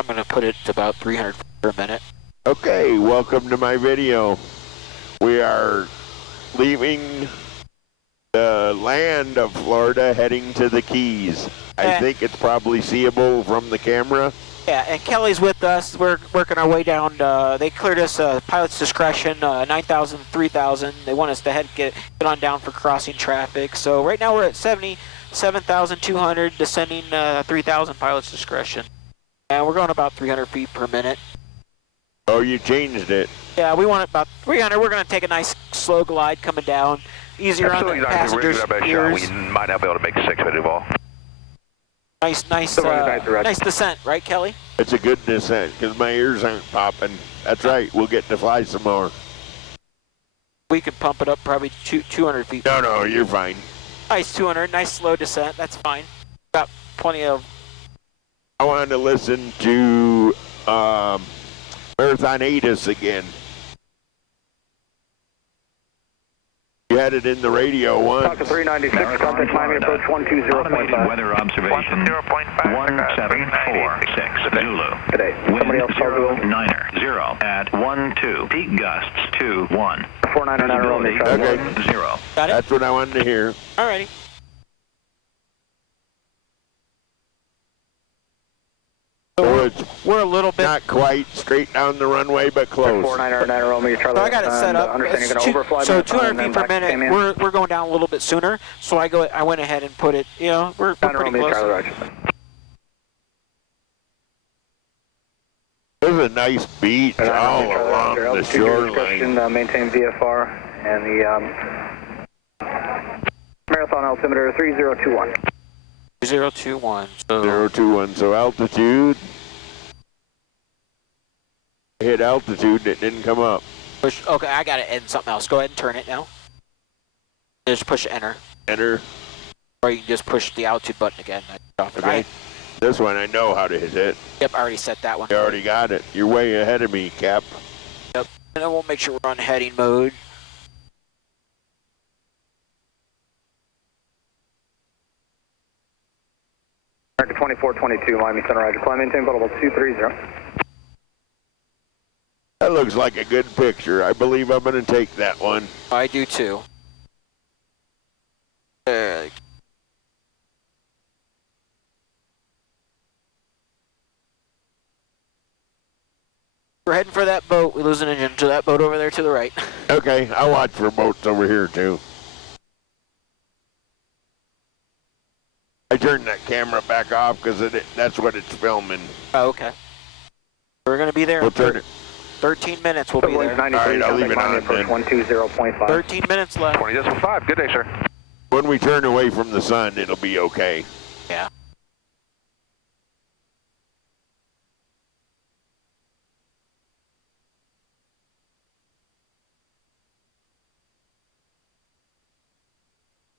I'm going to put it to about 300 per minute. Okay, welcome to my video. We are leaving the land of Florida, heading to the Keys. I think it's probably seeable from the camera. Yeah, and Kelly's with us. We're working our way down. They cleared us pilot's discretion, 9,000, 3,000. They want us to get on down for crossing traffic. So right now we're at 77,200, descending 3,000 pilot's discretion. And we're going about 300 feet per minute. Oh, you changed it. Yeah, we want about 300. We're going to take a nice slow glide coming down. Easier on the passengers' ears. We might not be able to make 6 minute ball. Nice descent, right, Kelly? It's a good descent because my ears aren't popping. That's right. We'll get to fly some more. We could pump it up probably 200 feet. No, you're fine. Nice 200. Nice slow descent. That's fine. Got plenty of. I wanted to listen to Marathon Atis again. You had it in the radio once. Talk to 396, contact Miami approach 120.5. Weather observation 17446 Zulu. Today. Somebody else called Zulu. 0 at 12. Peak gusts 21. 499 Okay. 0. Got it? That's what I wanted to hear. Alrighty. So we're a little bit. not quite straight down the runway, but close. 499 Romeo, Charlie. So I got it set up. Understand you're going to overfly. So 200 feet per minute. We're going down a little bit sooner. So I went ahead and put it. You know, we're pretty close. Charlie, There's a nice beach all along the shoreline. Maintain VFR and the marathon altimeter 3021. 021. So 021. So altitude. Hit altitude. It didn't come up. push. Okay, I got it in something else. Go ahead and turn it now. Just push enter. Enter. Or you can just push the altitude button again. Okay. This one I know how to hit it. Yep, I already set that one. You already got it. You're way ahead of me, Cap. Yep. And then we'll make sure we're on heading mode. America 2422, Miami Center, Roger. Climb maintain level 230. That looks like a good picture. I believe I'm going to take that one. I do too. We're heading for that boat. We lose an engine to that boat over there to the right. Okay, I'll watch for boats over here too. I turned that camera back off because that's what it's filming. Oh, okay. We're going to be there. We'll turn it. 13 minutes we'll be there. All right, I'll leave it on then. 120.5. 13 minutes left. 20.5. Good day, sir. When we turn away from the sun, it'll be okay. Yeah.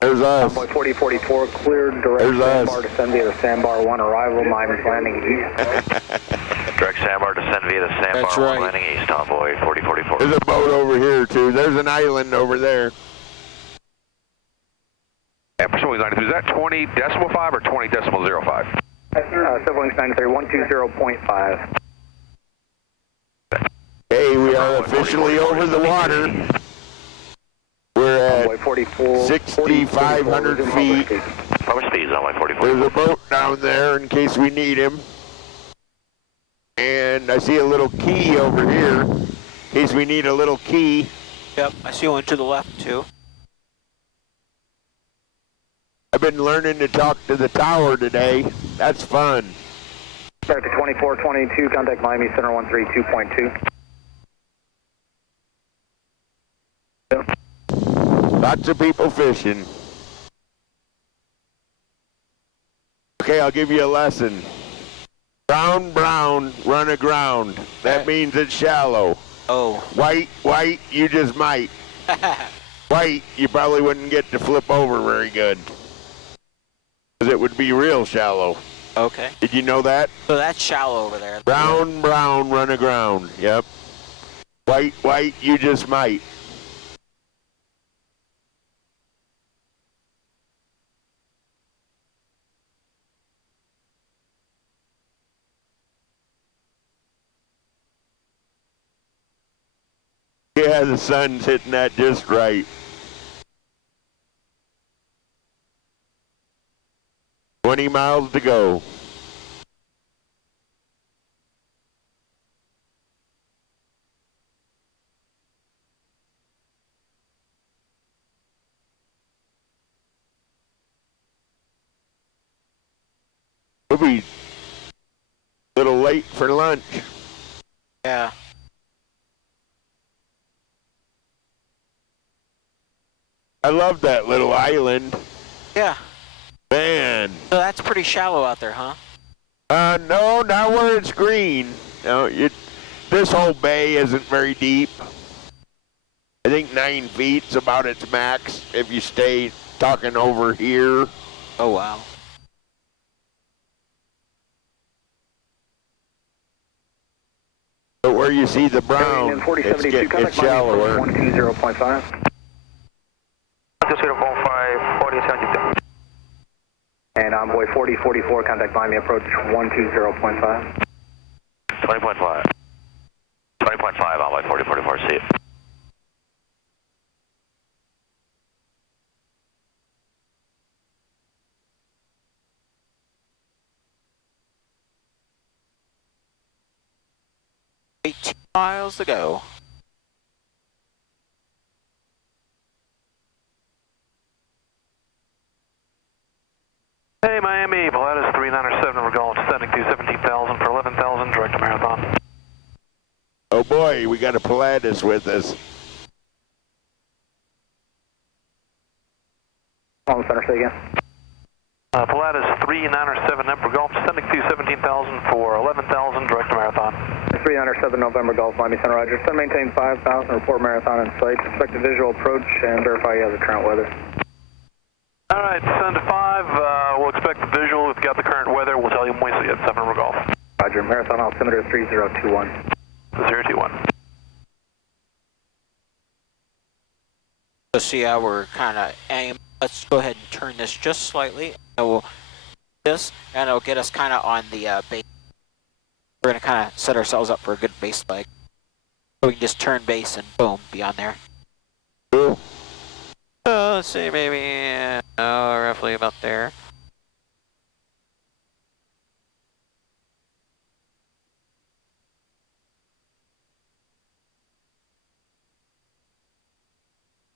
There's us. Convoy 4044, cleared direct There's sandbar us. descend via the sandbar 1 arrival, Miami's landing east. Direct sandbar descend via the sandbar. That's right. Landing east, Convoy 4044. There's a boat over here too. There's an island over there. And for Civil Wings 93, is that 20.5 or 20.05? Civil Wings 93, 120.5. Hey, we are officially over the water. We're at Convoy 44, 6,500 feet. How much speed is on my 44? There's a boat down there in case we need him. And I see a little key over here in case we need a little key. Yep, I see one to the left too. I've been learning to talk to the tower today. That's fun. Back to 2422, contact Miami Center 132.2. Lots of people fishing. Okay, I'll give you a lesson. Brown, brown, run aground. That means it's shallow. Oh. White, white, you just might. White, you probably wouldn't get to flip over very good. Because it would be real shallow. Okay. Did you know that? So that's shallow over there. Brown, brown, run aground. Yep. White, white, you just might. Yeah, the sun's hitting that just right. "20 miles to go." We'll be a little late for lunch. Yeah. I love that little island. Yeah. Man. So that's pretty shallow out there, huh? No, not where it's green. No, this whole bay isn't very deep. I think 9 feet's about its max if you stay talking over here. Oh, wow. But where you see the brown, it's shallower. 120.5. 0.5, 4072. And Envoy 4044, contact Miami approach 120.5. 20.5. 20.5, Envoy 4044, see it. Miles to go. Hey, Miami, Pilatus 3907, we're going descending to 17,000 for 11,000, direct to Marathon. Oh boy, we got a Pilatus with us. On center, say again. Pilatus 3907, we're going descending to 17,000 for 11,000, direct to Marathon. 307 November Golf, Miami Center, Roger. Sun maintain 5,000, report Marathon in sight. Expect a visual approach and verify you have the current weather. All right, descend to 5, we'll expect the visual. We've got the current weather. We'll tell you when we see it. 7 November Golf. Roger, Marathon altimeter 3021. 021. So see how we're kind of aiming. Let's go ahead and turn this just slightly. And we'll this, and it'll get us kind of on the base. We're going to kind of set ourselves up for a good base leg. So we can just turn base and boom, be on there. Cool. So let's see, maybe roughly about there.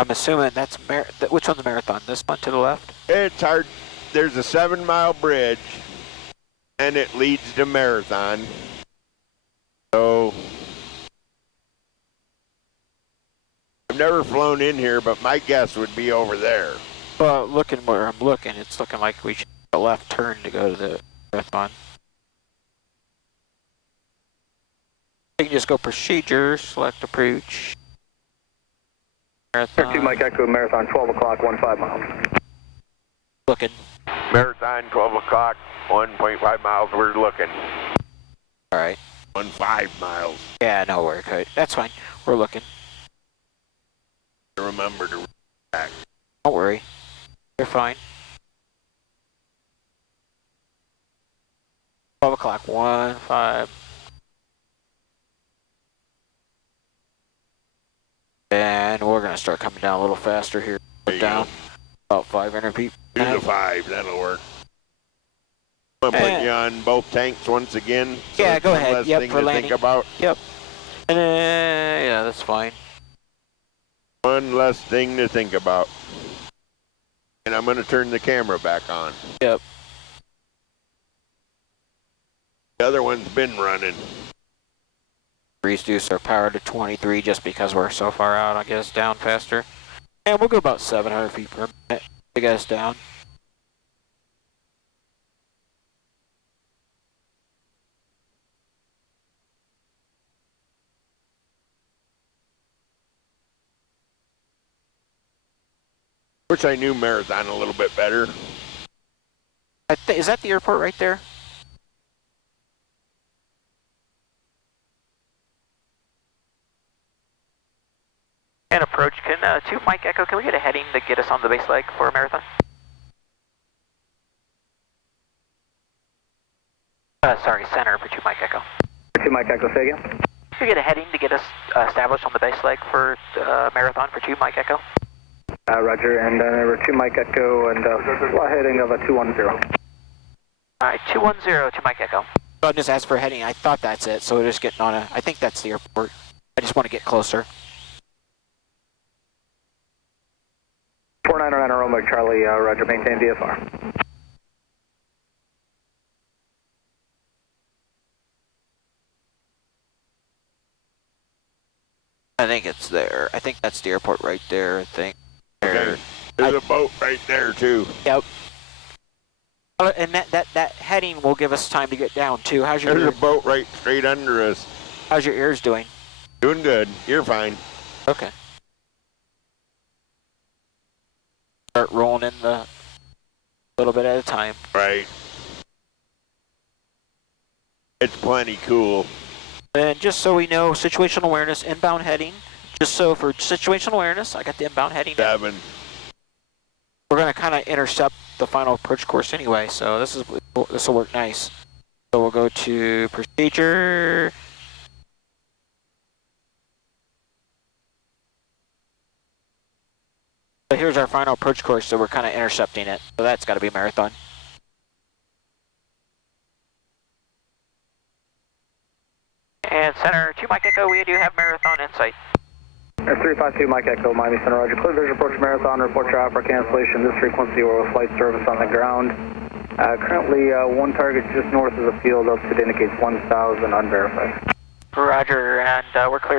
I'm assuming that's which one's the Marathon? This one to the left? It's hard. There's a 7-mile bridge, and it leads to Marathon. So I've never flown in here, but my guess would be over there. Well, looking where I'm looking, it's looking like we should take a left turn to go to the Marathon. You can just go procedure, select approach. Marathon. 2 Mike Echo, Marathon 12 o'clock, 15 miles. Looking. Marathon, 12 o'clock, 1.5 miles, we're looking. All right. 15 miles. Yeah, no, we're good. That's fine. We're looking. Remember to back. Don't worry. You're fine. 12 o'clock, 15. And we're going to start coming down a little faster here. Down. About 500 feet. Do the 5, that'll work. I'm going to put you on both tanks once again. So yeah, go ahead. Less Yep, thing for to landing. think about. Yep. And yeah, that's fine. One less thing to think about. And I'm going to turn the camera back on. Yep. The other one's been running. Reduce our power to 23 just because we're so far out, I guess, down faster. And we'll go about 700 feet per minute to get us down. Wish I knew Marathon a little bit better. Is that the airport right there? And approach, can 2 Mike Echo, can we get a heading to get us on the base leg for a Marathon? Sorry, center for 2 Mike Echo. 2 Mike Echo, say again. we get a heading to get us established on the base leg for Marathon for 2 Mike Echo? Roger, and number 2 Mike Echo and flight heading of a 210. Alright, 210 to Mike Echo. So I just asked for a heading. I thought that's it, so we're just getting on I think that's the airport. I just want to get closer. 499 Roma Charlie, Roger, maintain VFR. I think it's there. I think that's the airport right there, I think. Okay. There's a boat right there too. Yep. And that heading will give us time to get down too. How's your There's a boat right straight under us. How's your ears doing? Doing good. You're fine. Okay. Start rolling in the little bit at a time. Right. It's plenty cool. And just so we know, situational awareness, inbound heading. Just so for situational awareness, I got the inbound heading. 7. We're going to kind of intercept the final approach course anyway, so this will work nice. So we'll go to procedure. So here's our final approach course, so we're kind of intercepting it. So that's got to be Marathon. And center 2 Mike Echo, we do have Marathon in sight. 352 Mike Echo, Miami Center, Roger. Clear vision approach Marathon, report your IFR cancellation. This frequency or flight service on the ground. Currently, one target just north of the field, altitude indicates 1,000 unverified. Roger, and we're cleared